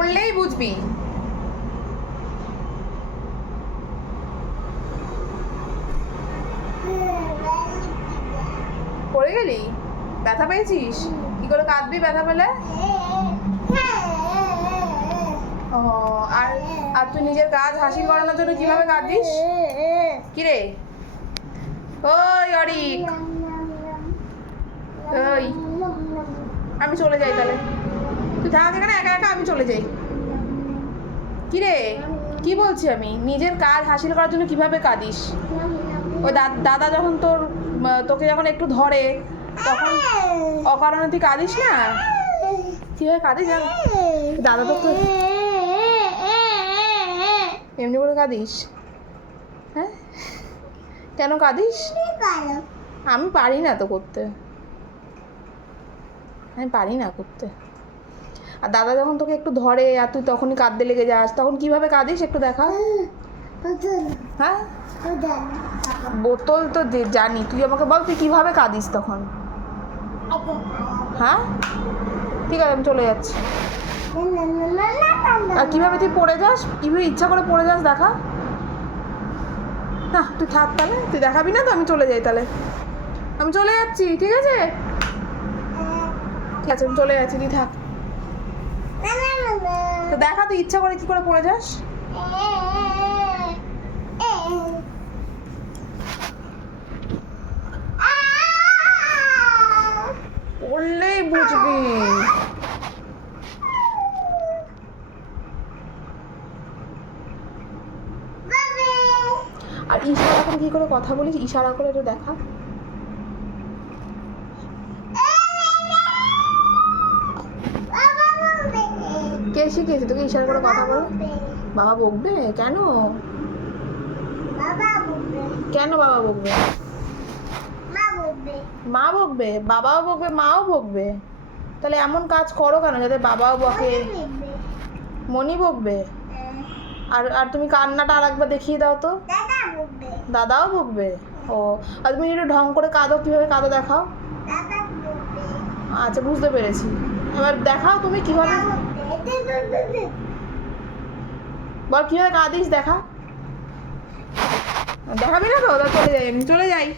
পড়লেই বুঝবি। পড়ে গেলি? ব্যথা পেয়েছিস? কি করে কাঁদবি ব্যথা পেলে? ও আর আর তুই নিজের কাজ হাসিল করানোর জন্য কিভাবে কাঁদিস? কি রে? ওই অরিক, ওই আমি চলে যাই তাহলে। তুই থাক এখানে একা একা, আমি চলে যাই। কি রে? কি বলছি আমি? নিজের কাজ হাসিল করার জন্য কিভাবে কাঁদিস? ওই দাদা যখন তোকে যখন একটু ধরে তখন অকারণে তুই কাঁদিস না? কিভাবে কাঁদিস? দাদা তো এমনি করে কাঁদিস? হ্যাঁ, কেন কাঁদিস? আমি পারি না তো করতে, আমি পারি না করতে। আর দাদা যখন তোকে একটু ধরে আর তুই তখনই কাঁদতে লেগে যাস, তখন কিভাবে কাঁদিস একটু দেখা। হ্যাঁ, বোতল তো জানি, তুই আমাকে বল তুই কিভাবে কাঁদিস তখন। হ্যাঁ ঠিক আছে, আমি চলে যাচ্ছি। আর কিভাবে তুই পড়ে যাস, কিভাবে ইচ্ছা করে পড়ে যাস দেখা। না তুই থাক তাহলে, তুই দেখাবি না তো, আমি চলে যাই তাহলে। আমি চলে যাচ্ছি, ঠিক আছে? ঠিক আছে আমি চলে যাচ্ছি, তুই থাক। তো দেখা তুই ইচ্ছা করে কি করে পড়ে যাস। পড়লেই বুঝবি। আর ইশারা করে কি করে কথা বলিস, ইশারা করে একটু দেখা। কে শিখিয়েছে তোকে ইশারা করে কথা বল? বাবা বকবে কেন? কেন বাবা বকবে? মা বকবে, বাবাও বকবে, মাও বকবে। তাহলে এমন কাজ করো কেন যাতে বাবাও বকে, মনি বকবে? আর আর তুমি কান্নাটা আর একবার দেখিয়ে দাও তো। দাদাও বকবে? ও আর তুমি একটু ঢং করে কাঁদো, কীভাবে কাঁদো দেখাও। আচ্ছা বুঝতে পেরেছি, এবার দেখাও তুমি কীভাবে, বল কীভাবে কাঁদিস দেখা। দেখাবি না তো? চলে যাই, আমি চলে যাই।